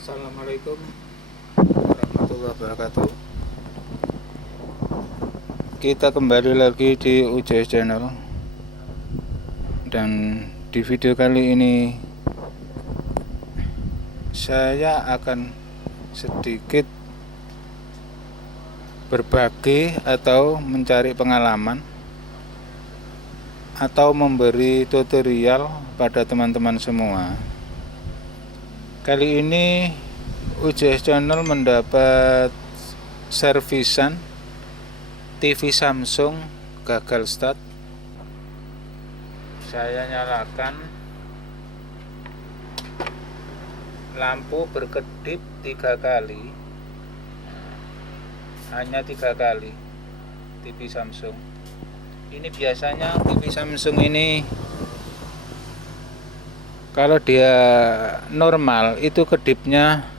Assalamualaikum warahmatullahi wabarakatuh. Kita kembali lagi di UJS Channel. Dan di video kali ini saya akan sedikit berbagi atau mencari pengalaman atau memberi tutorial pada teman-teman semua. Kali ini UJS Channel mendapat servisan TV Samsung gagal start. Saya nyalakan, lampu berkedip 3 kali, hanya 3 kali TV Samsung. Ini biasanya TV Samsung ini kalau dia normal itu kedipnya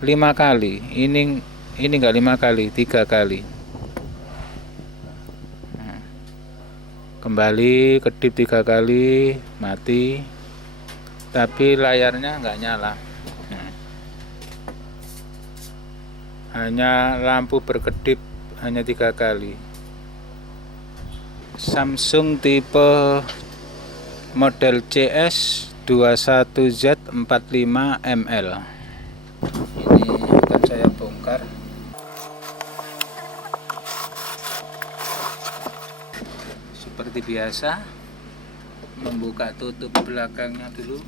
5 kali. Ini enggak 5 kali, 3 kali. Kembali kedip 3 kali, mati. Tapi layarnya enggak nyala. Hanya lampu berkedip hanya 3 kali. Samsung tipe model CS 21Z45ml. Ini akan saya bongkar. Seperti biasa, membuka tutup belakangnya dulu.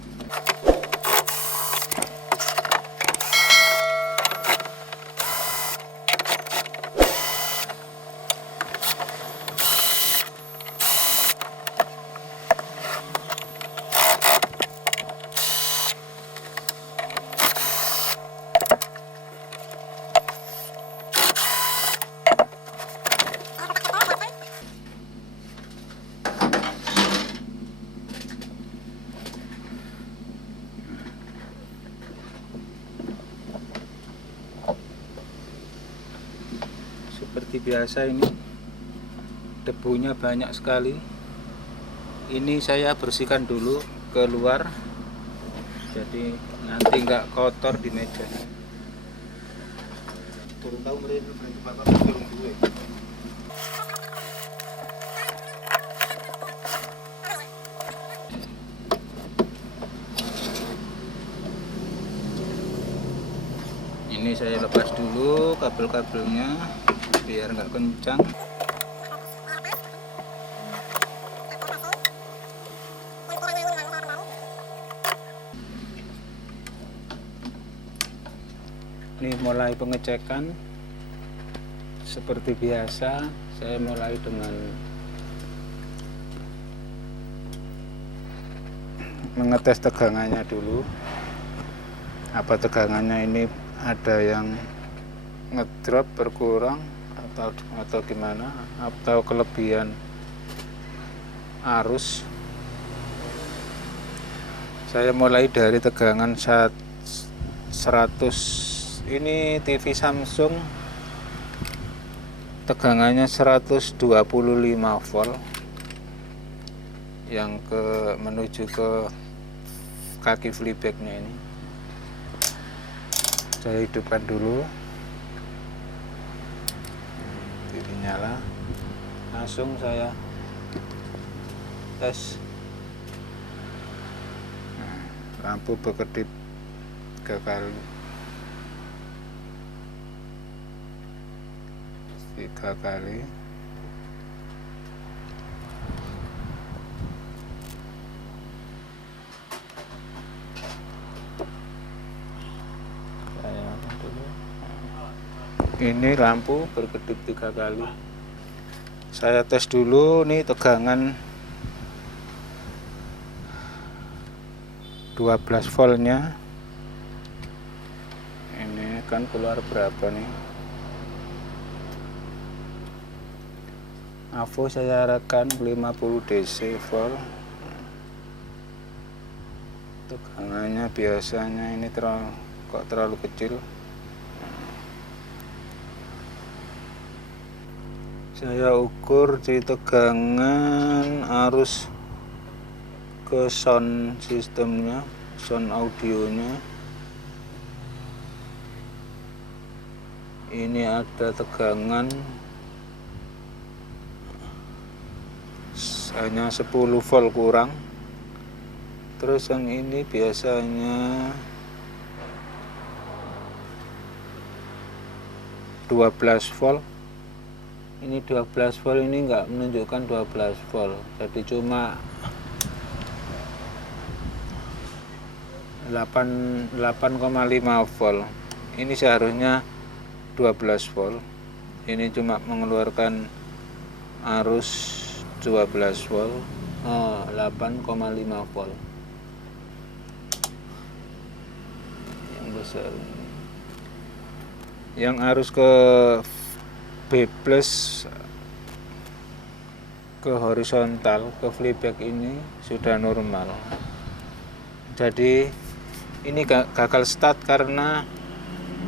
Seperti biasa, ini debunya banyak sekali. Ini saya bersihkan dulu keluar, jadi nanti nggak kotor di meja. Turun tahu mereka turun dulu. Ini saya lepas dulu kabel-kabelnya biar nggak kencang. Ini mulai pengecekan. Seperti biasa, saya mulai dengan mengetes tegangannya dulu. Apa tegangannya ini ada yang ngedrop, berkurang atau gimana, atau kelebihan arus. Saya mulai dari tegangan 100. Ini TV Samsung tegangannya 125 volt yang menuju ke kaki flybacknya. Ini saya hidupkan dulu, TV nyala, langsung saya tes. Lampu berkedip 3 kali, 3 kali. Ini lampu berkedip 3 kali. Saya tes dulu nih tegangan 12 voltnya. Ini kan keluar berapa nih? AVO saya rekam 50 DC volt. Tegangannya biasanya ini terlalu kecil. Saya ukur di tegangan arus ke sound sistemnya, sound audionya. Ini ada tegangan hanya 10 volt kurang. Terus yang ini biasanya 12 volt. Ini 12 volt, ini enggak menunjukkan 12 volt. Jadi cuma 8,5 volt. Ini seharusnya 12 volt. Ini cuma mengeluarkan arus 12 volt. 8,5 volt. Yang besar. Yang arus ke B plus ke horizontal, ke flyback ini sudah normal. Jadi ini gagal start karena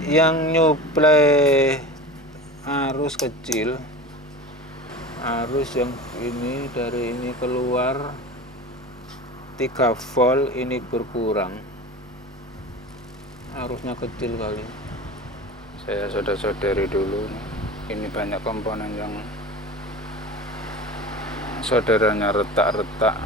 yang nyuplai arus kecil, arus yang ini dari ini keluar 3 volt, ini berkurang, arusnya kecil kali. Saya saudari dulu, ini banyak komponen yang saudaranya retak-retak.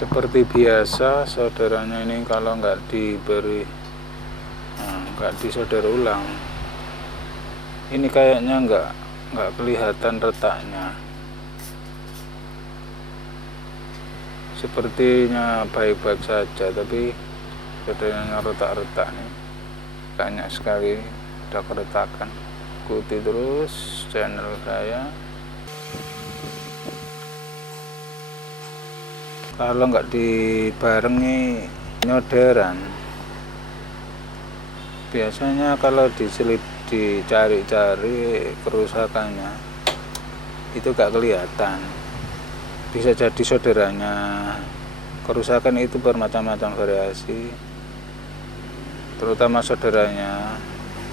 Seperti biasa, saudaranya ini kalau nggak diberi, nggak disolder ulang, ini kayaknya nggak kelihatan retaknya. Sepertinya baik-baik saja, tapi saudaranya retak-retak nih, banyak sekali ada keretakan. Ikuti terus channel saya. Kalau nggak dibarengi nyoderan, biasanya kalau dicari-cari kerusakannya itu nggak kelihatan. Bisa jadi saudaranya kerusakan itu bermacam-macam variasi, terutama saudaranya.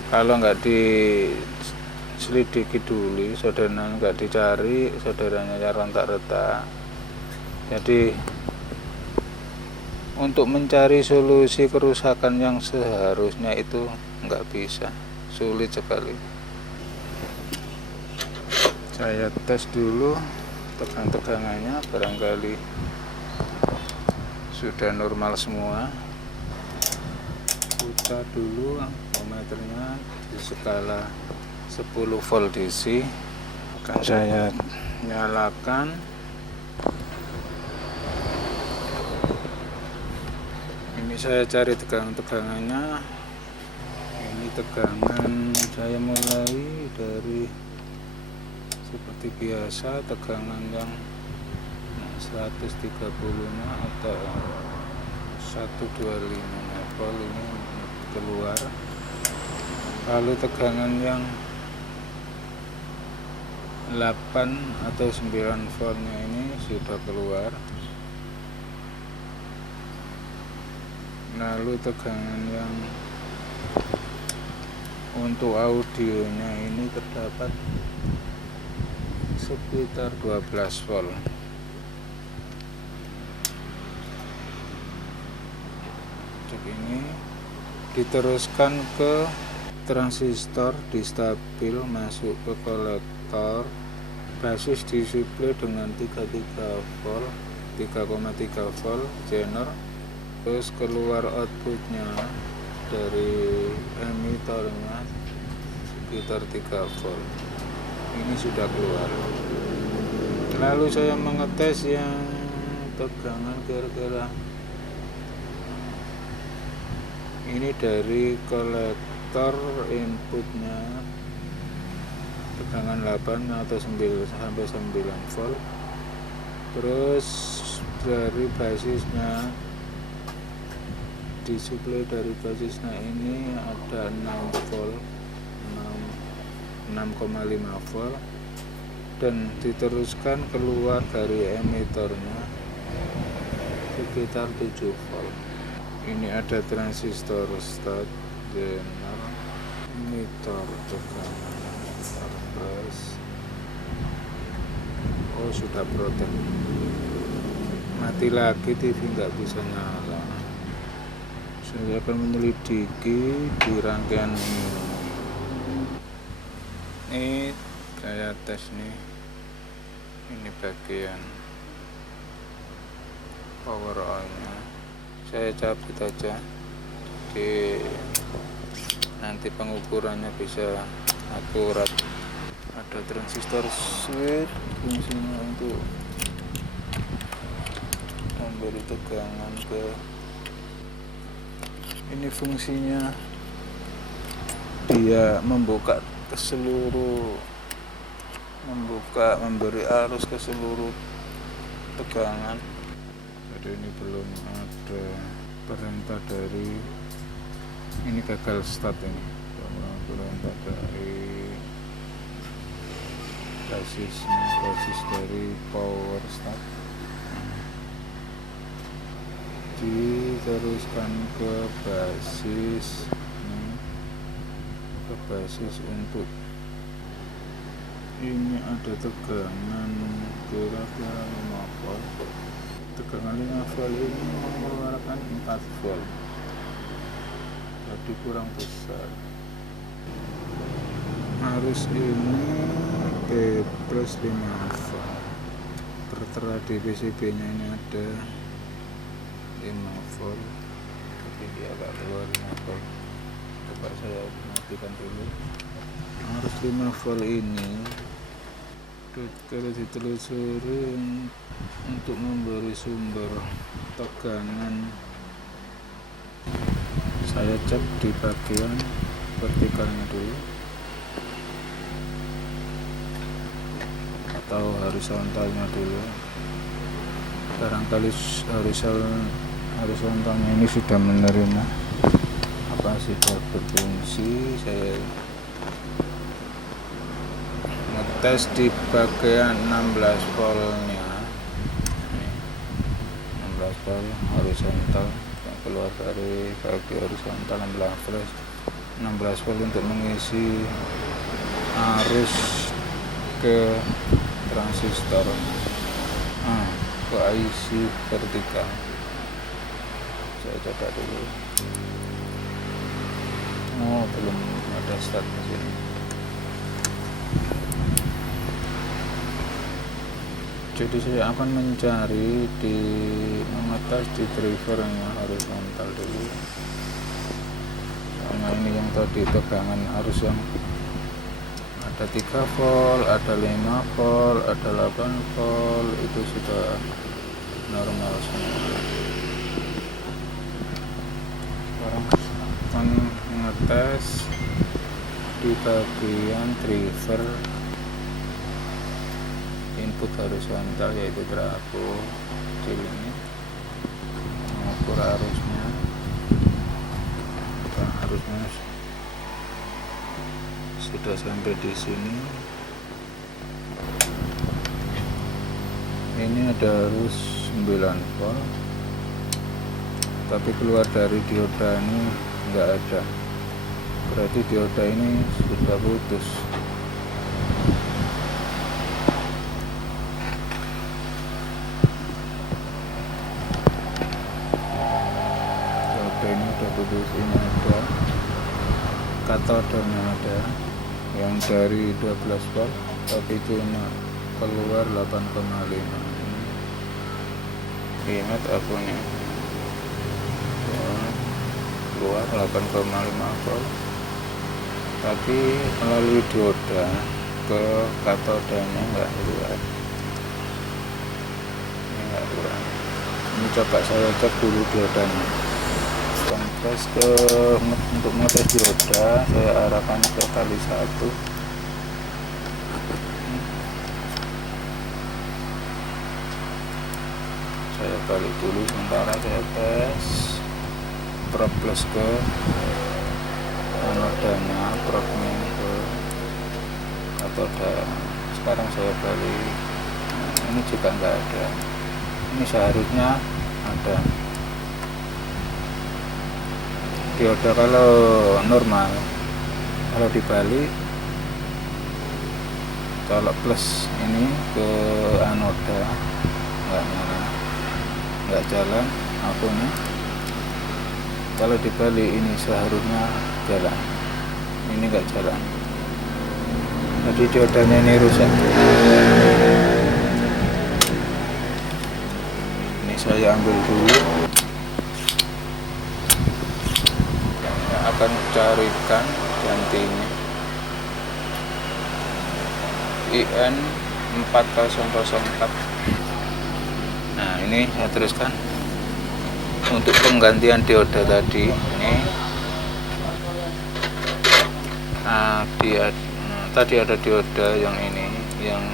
Kalau nggak diselidiki dulu, saudaranya nggak dicari, saudaranya ya retak-retak. Jadi untuk mencari solusi kerusakan yang seharusnya itu nggak bisa, sulit sekali. Saya tes dulu tegangannya, barangkali sudah normal semua. Putar dulu ampermeternya di skala 10 volt DC. Akan saya nyalakan. Ini saya cari tegangannya. Ini tegangan saya mulai dari seperti biasa, tegangan yang 135 atau 125 volt ini keluar. Lalu tegangan yang 8 atau 9 voltnya ini sudah keluar. Lalu tegangan yang untuk audionya ini terdapat sekitar 12 volt. Cek ini diteruskan ke transistor, distabil masuk ke kolektor, basis disuplai dengan 3,3 volt, 3,3 volt jenner. Terus keluar outputnya dari emitornya sekitar 3 volt. Ini sudah keluar. Lalu saya mengetes yang tegangan kira-kira ini dari kolektor inputnya, tegangan 8 atau 9 sampai 9 volt. Terus dari basisnya, disuplai dari basisnya ini ada 6 volt, 6,5 volt, dan diteruskan keluar dari emitornya sekitar 7 volt. Ini ada transistor start zener, emitter tekanan, starburst. Oh, sudah protek. Mati lagi, TV nggak bisa nyala. Saya akan menyelidiki di rangkaian ini saya tes nih. Ini bagian power on-nya. Saya cabut aja, jadi nanti pengukurannya bisa akurat. Ada transistor switch, fungsinya untuk memberi tegangan ke ini. Fungsinya dia membuka ke seluruh, memberi arus ke seluruh tegangan. Jadi ini belum ada perintah dari ini, gagal start ini. Perintah dari basis dari power start. Diteruskan ke basis untuk ini ada tegangan kira-kira 5 volt. Tegangan 5 volt ini mengeluarkan 4 volt, jadi kurang besar. Arus ini P plus 5 volt. Tertera di PCB nya ini ada 5 volt, tapi dia agak keluar 5 volt. Coba saya matikan dulu. Arus 5 volt ini kalau ditelusuri untuk memberi sumber tegangan, saya cek di bagian vertikalnya dulu atau horizontalnya dulu. Barangkali horizontalnya ini sudah menerima kapasitor berfungsi. Saya ngetes di bagian 16 voltnya. 16 volt horizontal yang keluar dari bagian horizontal 16 volt untuk mengisi arus ke transistor, ke IC vertikal. Saya coba dulu. Oh, belum ada start mesin. Jadi saya akan mencari mengetes di drivernya horizontal dulu. Karena ini yang tadi tegangan arus yang ada 3 volt, ada 5 volt, ada 8 volt, itu sudah normal semua. Sekarang akan ngetes di bagian driver input horizontal, yaitu trafo kecil ini, mengukur arusnya. Arusnya sudah sampai di sini. Ini ada arus 9 volt, tapi keluar dari dioda ini enggak ada, berarti dioda ini sudah putus. Dioda ini sudah putus. Ini ada katodenya, ada yang dari 12 volt tapi cuma keluar 8,5. Ingat aku nih, keluar 8,5 volt tapi melalui dioda ke katodenya enggak keluar. Ini enggak keluar. Ini coba saya cek dulu diodanya. Kompres untuk mengetes dioda, saya arahkan ke tali 1. Saya balik dulu sementara, saya tes probe plus ke anodanya, probe-nya ke katoda. Sekarang saya balik, ini juga enggak ada. Ini seharusnya ada. Dioda kalau normal, kalau dibalik, kalau plus ini ke anoda nggak nyala, nggak jalan akunya. Kalau dibalik ini seharusnya jalan, ini nggak jalan. Jadi diodanya ini rusak. Ini saya ambil dulu. Saya akan carikan gantinya. IN 4004. Nah, ini saya teruskan untuk penggantian dioda tadi. Ini tadi ada dioda yang ini yang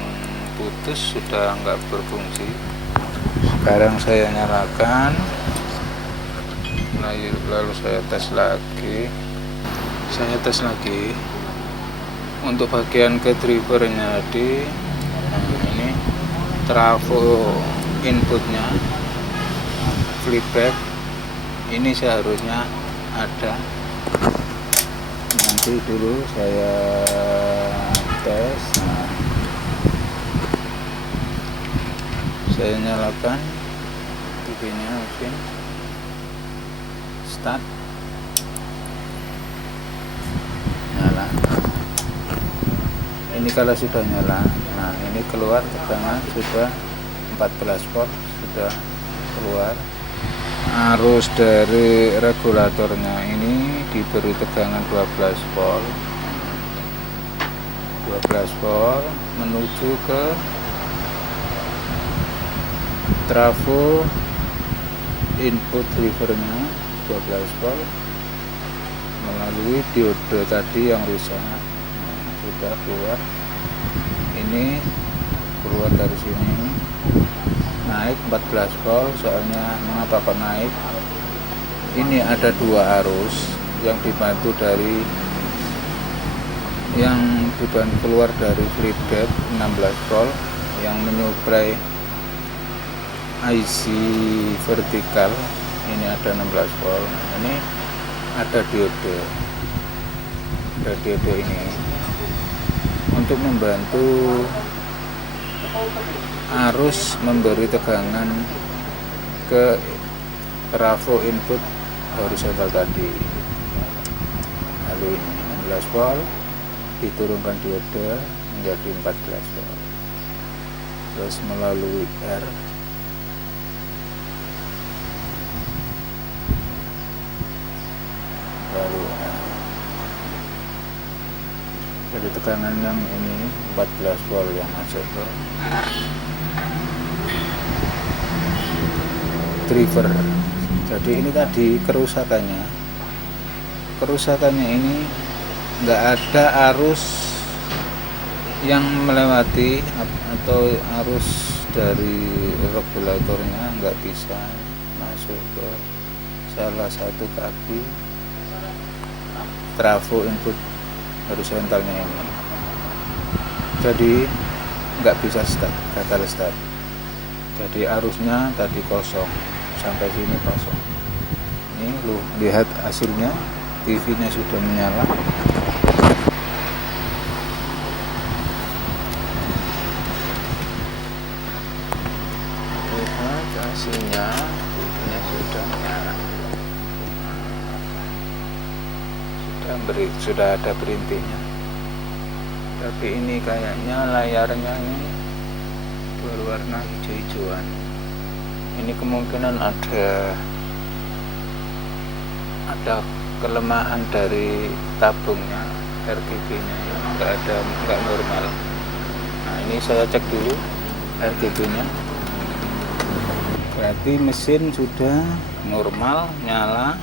putus, sudah nggak berfungsi. Sekarang saya nyalakan, lalu saya tes lagi. Untuk bagian ke drivernya tadi, ini trafo inputnya flipback ini seharusnya ada. Nanti dulu saya tes. Saya nyalakan TV-nya, mesin start, nyala. Ini kalau sudah nyala, nah ini keluar tegangan sudah 14 volt, sudah keluar. Arus dari regulatornya ini diberi tegangan 12 volt menuju ke trafo input drivernya 12 volt melalui dioda tadi yang rusak. Sudah keluar, ini keluar dari sini, naik 14 volt. Soalnya mengapa kok naik, ini ada dua arus yang dibantu keluar dari flipback 16 volt yang menyuplai IC vertikal. Ini ada 16 volt, ini ada diode ini untuk membantu arus memberi tegangan ke trafo input horizontal tadi. Lalu ini 16 volt diturunkan diode menjadi 14 volt, terus melalui R lalu jadi tekanan yang ini 14 volt yang masuk ke driver. Jadi ini tadi kerusakannya ini nggak ada arus yang melewati atau arus dari regulatornya nggak bisa masuk ke salah satu kaki trafo input horizontalnya ini. Jadi nggak bisa start, gagal start. Jadi arusnya tadi kosong, sampai sini kosong. Ini lu lihat hasilnya, TV-nya sudah menyala. Lihat hasilnya, TV-nya sudah menyala. Sudah ada perintinya. Tapi ini kayaknya layarnya ini berwarna hijau-hijauan. Ini kemungkinan ada kelemahan dari tabungnya, RGB-nya nggak normal. Nah, ini saya cek dulu RGB-nya. Berarti mesin sudah normal, nyala.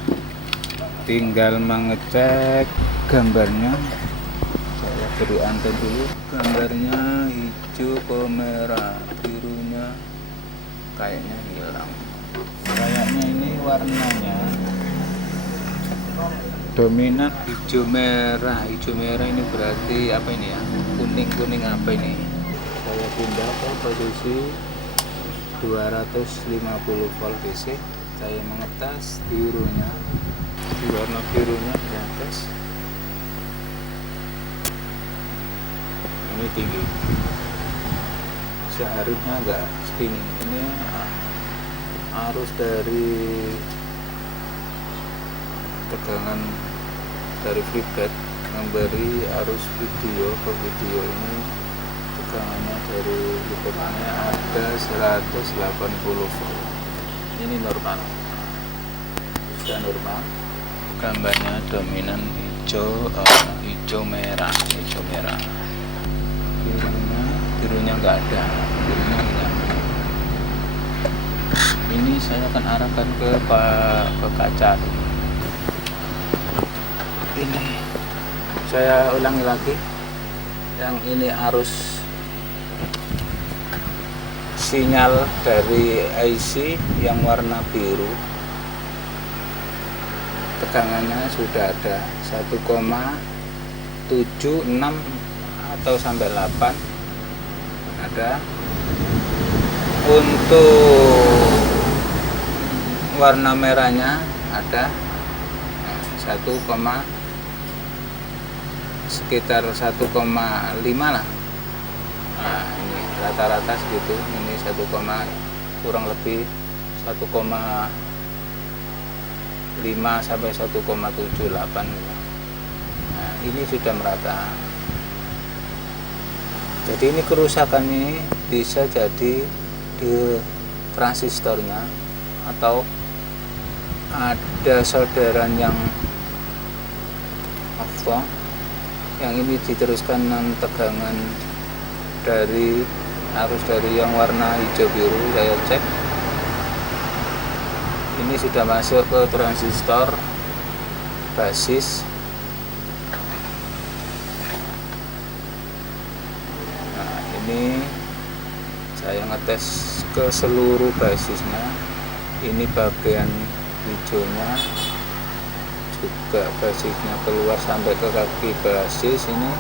Tinggal mengecek gambarnya. Saya beri anten dulu. Gambarnya hijau ke merah, birunya kayaknya hilang. Kayaknya ini warnanya dominan hijau merah. Hijau merah ini berarti apa ini ya? Kuning apa ini? Saya pindah ke posisi 250 volt DC. Saya mengetes birunya, di warna birunya di atas ini tinggi, seharusnya enggak segini. Ini arus dari tegangan dari feedback memberi arus video ke video ini, tegangannya dari feedbacknya ada 180 volt. Ini normal, sudah normal. Gambarnya dominan hijau merah. Birunya nggak ada, birunya hilang. Ini saya akan arahkan ke kaca. Ini saya ulangi lagi, yang ini arus sinyal dari IC yang warna biru, tegangannya sudah ada 1,76 atau sampai 8 ada. Untuk warna merahnya ada sekitar 1,5 lah. Nah, ini rata-rata segitu. Ini 1, kurang lebih 1,5 sampai 1,78. Nah, ini sudah merata. Jadi ini kerusakan ini bisa jadi di transistornya, atau ada solderan yang apa, yang ini diteruskan dengan tegangan dari arus dari yang warna hijau biru. Saya cek ini sudah masuk ke transistor basis. Nah, ini saya ngetes ke seluruh basisnya. Ini bagian hijaunya juga, basisnya keluar sampai ke kaki basis, ini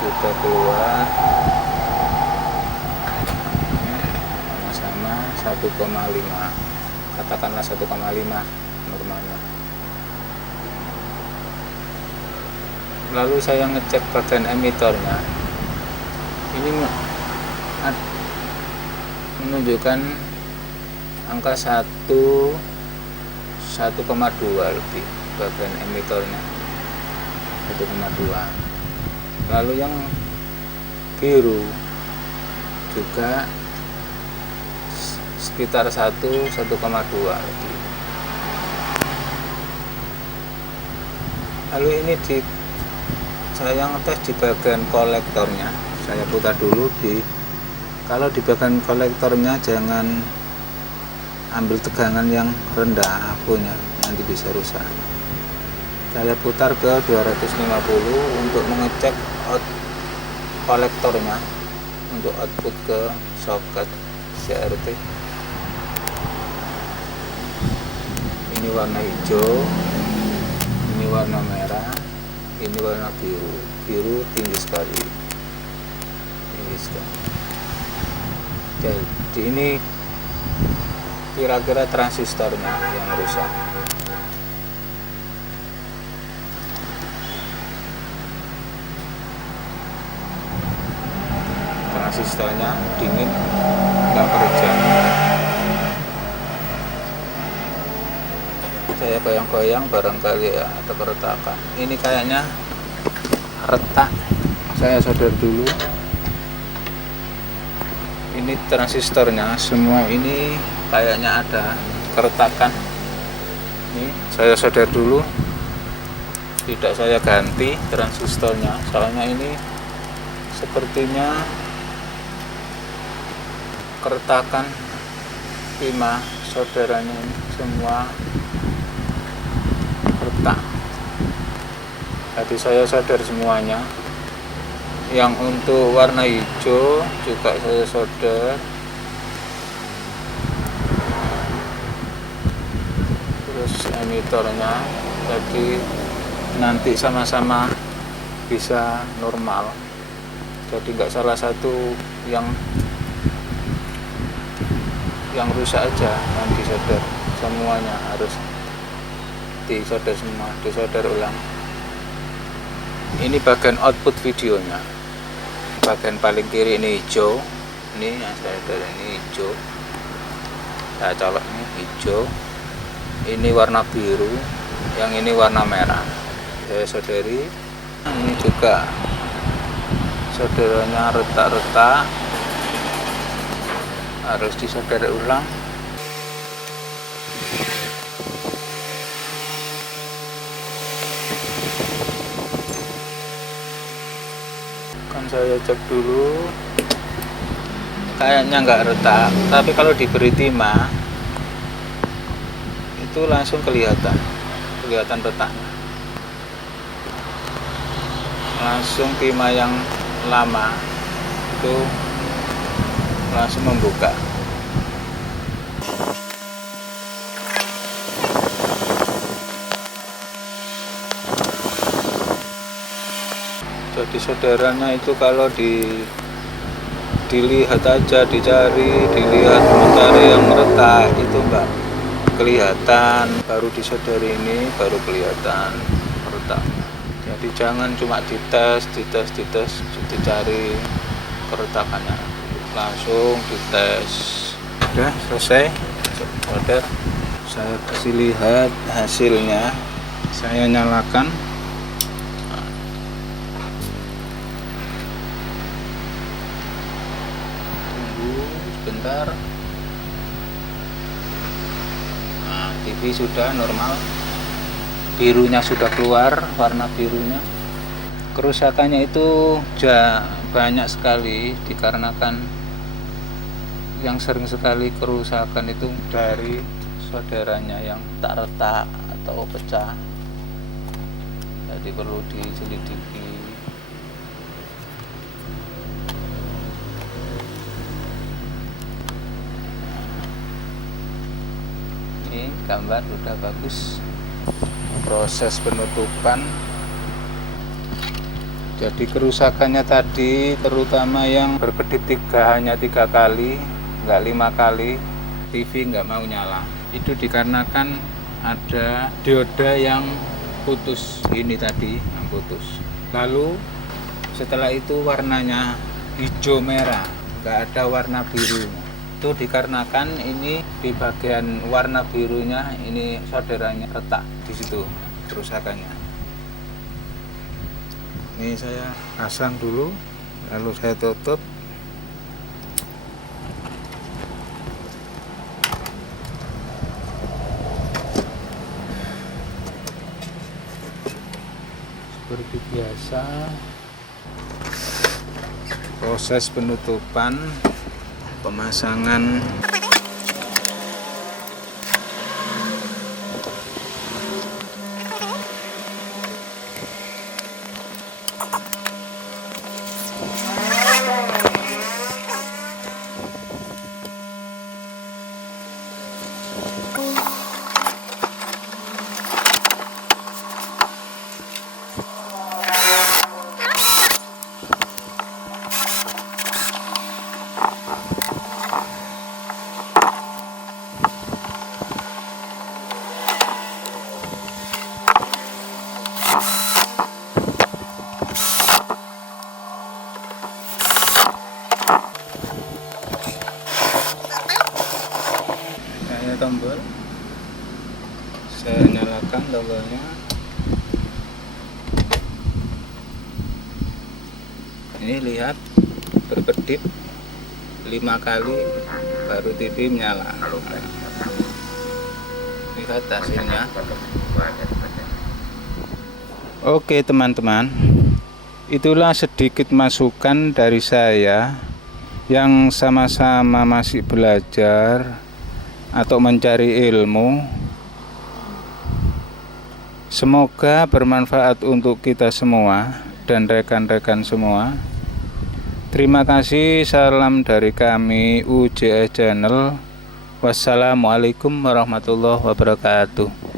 sudah keluar sama-sama 1,5, katakanlah 1,5 normalnya. Lalu saya ngecek bagian emitornya, ini menunjukkan angka 1,2 lebih bagian emitornya, 1,2. Lalu yang biru juga sekitar 1,2 lebih. Lalu ini saya ngetes di bagian kolektornya. Saya putar dulu kalau di bagian kolektornya jangan ambil tegangan yang rendah punya, nanti bisa rusak. Saya putar ke 250 untuk mengecek kolektornya, untuk output ke soket CRT. Ini warna hijau, ini warna merah, ini warna biru. Biru tinggi sekali, Jadi ini kira-kira transistornya yang rusak. Transistornya dingin, nggak kerja. Saya goyang-goyang, barangkali ya ada keretakan. Ini kayaknya retak. Saya solder dulu. Ini transistornya semua ini kayaknya ada keretakan. Ini saya solder dulu. Tidak saya ganti transistornya, soalnya ini sepertinya keretakan timah solderannya ini semua retak. Jadi saya solder semuanya. Yang untuk warna hijau juga saya solder. Terus emitornya, jadi nanti sama-sama bisa normal. Jadi nggak salah satu yang yang rusak aja yang disolder, semuanya harus disolder semua, disolder ulang. Ini bagian output videonya, bagian paling kiri ini hijau, ini yang saya solder ini hijau, saya colok ini hijau, ini warna biru, yang ini warna merah, saya solderi. Ini juga solderannya retak-retak, harus disolder ulang. Kan saya cek dulu, kayaknya nggak retak, tapi kalau diberi timah itu langsung kelihatan retaknya. Langsung timah yang lama itu langsung membuka. Jadi saudaranya itu kalau dilihat aja, dilihat mencari yang retak itu enggak kelihatan, baru disaudari ini baru kelihatan retaknya. Jadi jangan cuma dites, dicari keretakannya, langsung dites. Udah selesai solder, saya kasih lihat hasilnya. Saya nyalakan. Tunggu sebentar. Nah, TV sudah normal, birunya sudah keluar, warna birunya. Kerusakannya itu banyak sekali, dikarenakan yang sering sekali kerusakan itu dari solderannya yang tak retak atau pecah. Jadi perlu diselidiki. Ini gambar sudah bagus. Proses penutupan. Jadi kerusakannya tadi terutama yang berkedip hanya 3 kali, nggak 5 kali, TV nggak mau nyala. Itu dikarenakan ada dioda yang putus, ini tadi yang putus. Lalu setelah itu warnanya hijau merah, nggak ada warna biru. Itu dikarenakan ini di bagian warna birunya ini solderannya retak, di situ kerusakannya. Ini saya pasang dulu, lalu saya tutup. Seperti biasa, proses penutupan, pemasangan. Tombol, saya nyalakan tombolnya. Ini lihat berkedip 5 kali baru TV menyala. Lihat hasilnya. Oke teman-teman, itulah sedikit masukan dari saya yang sama-sama masih belajar atau mencari ilmu. Semoga bermanfaat untuk kita semua dan rekan-rekan semua. Terima kasih, salam dari kami UJS Channel. Wassalamualaikum warahmatullahi wabarakatuh.